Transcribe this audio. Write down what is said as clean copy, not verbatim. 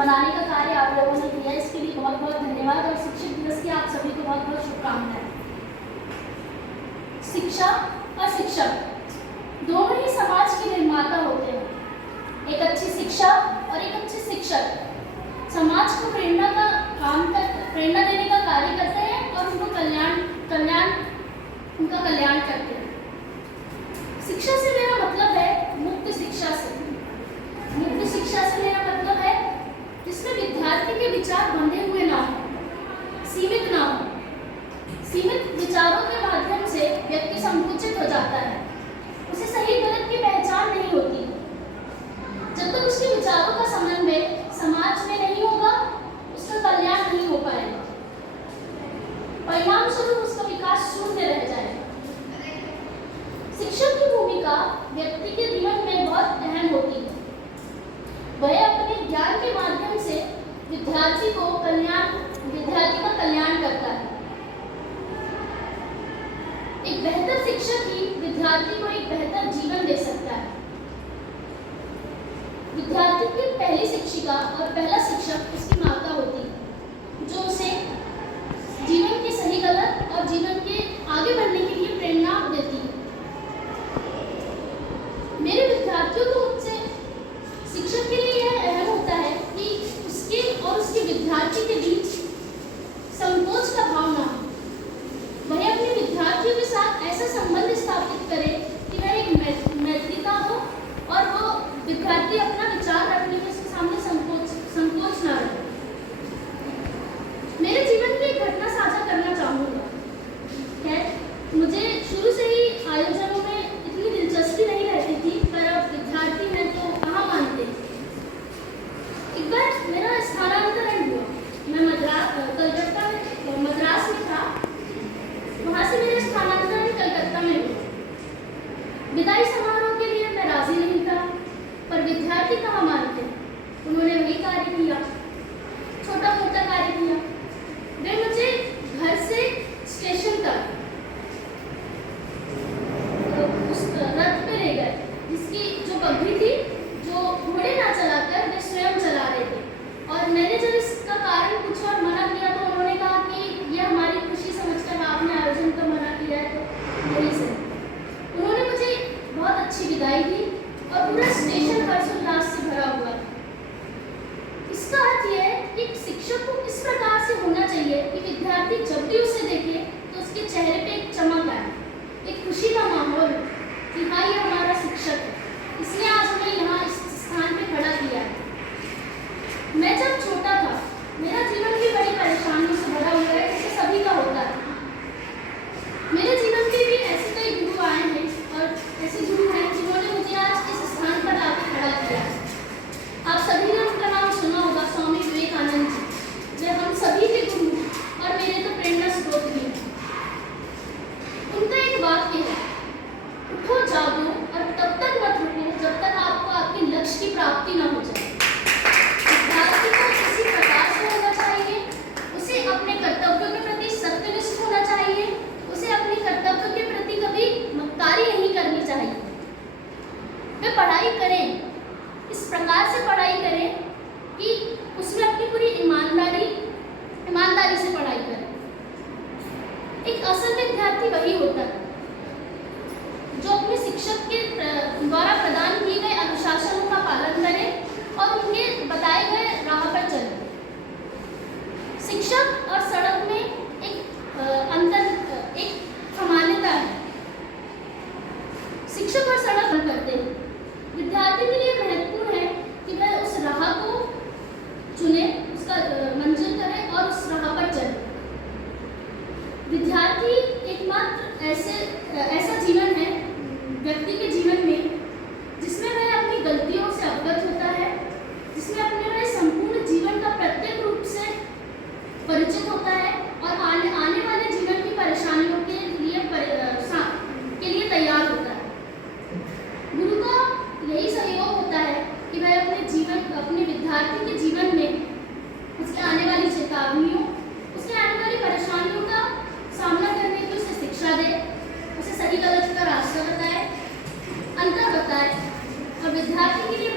मनाने का कार्य आप लोगों ने किया, इसके लिए बहुत बहुत धन्यवाद और शिक्षक दिवस की आप सभी को बहुत बहुत शुभकामनाएं। शिक्षा और शिक्षक दोनों ही समाज के निर्माता होते हैं। एक अच्छी शिक्षा और एक अच्छे शिक्षक समाज को प्रेरणा देने का कार्य करते हैं और उनका कल्याण करते हैं। शिक्षा से मेरा मतलब है मुक्त शिक्षा से। मुक्त शिक्षा से मेरा मतलब है जिसमें विद्यार्थी के विचार बंधे हुए ना हो, सीमित ना हो। सीमित विचारों के माध्यम से व्यक्ति संकुचित हो जाता है, उसे सही गलत की पहचान नहीं होती। जब तक उसके विचारों का समन्वय समाज में नहीं होगा, उसका कल्याण नहीं हो पाएगा। परिणाम स्वरूप उसका विकास शून्य रह जाएगा। शिक्षक की भूमिका व्यक्ति के जीवन में बहुत अहम होती है। वह अपने ज्ञान के माध्यम से विद्यार्थी का कल्याण करता है। एक बेहतर शिक्षक ही विद्यार्थी को एक बेहतर जीवन दे सकता है। विद्यार्थी की पहली शिक्षिका और पहला शिक्षक उसकी माता होती है, जो उसे जीवन के सही गलत और जीवन के आगे बढ़ने के लिए प्रेरणा देती है। मेरे विद्यार्थियों को मुझसे शिक्षक के लिए यह अहम होता है कि उसके और उसके विद्यार्थी के बीच संकोच का भाव ना हो। वह अपने विद्यार्थियों के साथ ऐसा संबंध स्थापित करे कि वह एक मैत्रिता हो और वो विद्यार्थी अपना विचार रखने में उसके सामने संकोच ना रहे। मेरे जीवन की एक घटना साझा करना चाहूँगा। मुझे शुरू से ही आयोजनों में इतनी दिलचस्पी नहीं रहती थी, पर अब विद्यार्थी हैं तो कहाँ मानते। एक बार मेरा स्थानांतरण हुआ। मैं मद्रास में था, वहाँ से मेरा स्थानांतरण कलकत्ता में हुआ। विदाई समारोह के लिए मैं राजी नहीं था, पर विद्यार्थी कहाँ मानते। उन्होंने वही कार्य किया, छोटा मोटा कार्य किया। वे मुझे घर से स्टेशन तक उस रथ पे ले गए, जिसकी जो बग्घी थी, जो घोड़े ना चलाकर वे स्वयं चला रहे थे। और मैंने जब इसका कारण पूछा और मना किया तो उन्होंने कहा कि यह हमारी खुशी समझकर आपने आयोजन का मना किया है, तो यही से। उन्होंने मुझे बहुत अच्छी विदाई दी और पूरा स्टेशन हर्षोल्लास से भरा हुआ था। इसका अर्थ यह है कि शिक्षक को इस प्रकार से होना चाहिए कि विद्यार्थी जब भी उसे देखे तो उसके चेहरे पे एक चमक आए, एक खुशी का माहौल कि हाँ, ये हमारा शिक्षक है, इसने आज हमें यहाँ इस स्थान पे खड़ा किया है। मैं जब छोटा था, मेरा जीवन भी बड़ी परेशानियों से भरा हुआ है, जैसे सभी का होता है। मेरे जीवन में भी ऐसे कई गुरु आए हैं और ऐसे गुरु हैं जिन्होंने मुझे आज इस स्थान पर आकर खड़ा किया है। आप सभी ने उनका नाम सुना होगा, स्वामी विवेकानंद जी। वे हम सभी के गुरु और मेरे तो प्रेरणा स्रोत भी हैं। उनका एक वाक्य है, उठो जागो और तब तक मत रुको जब तक आपको आपके लक्ष्य की प्राप्ति न हो जाए। विद्यार्थी को इसी प्रकार से होना चाहिए। उसे अपने कर्तव्यों के प्रति सत्यनिष्ठ होना चाहिए। उसे अपने कर्तव्यों के प्रति कभी मक्कारी नहीं करनी चाहिए। वे पढ़ाई करें, इस प्रकार से पढ़ाई करें कि उसमें अपनी पूरी ईमानदारी से पढ़ाई करें। एक असल विद्यार्थी वही होता है जो अपने शिक्षक के द्वारा प्रदान किए गए अनुशासनों का पालन करे और उनके बताए गए राह पर चले। शिक्षक और सड़क में एक समानता है। शिक्षक और सड़क करते हैं। विद्यार्थी के लिए महत्वपूर्ण है कि वह उस राह को चुने, उसका मंजिल करे और उस राह पर चले। विद्यार्थी एकमात्र ऐसा जीवन है व्यक्ति के जीवन में जिसमें वह अपनी गलतियों से अवगत होता है, जिसमें अपने वह संपूर्ण जीवन का प्रत्येक रूप से परिचित होता है और आने वाले जीवन की परेशानियों के लिए तैयार होता है। गुरु का यही सहयोग होता है कि वह अपने विद्यार्थी के जीवन में उसके आने वाली चेतावनियों, उसके आने वाली परेशानियों का सामना करने की उसे शिक्षा दे, उसे सही गलत का रास्ता बताए, अंतर बताए और विद्यार्थी के लिए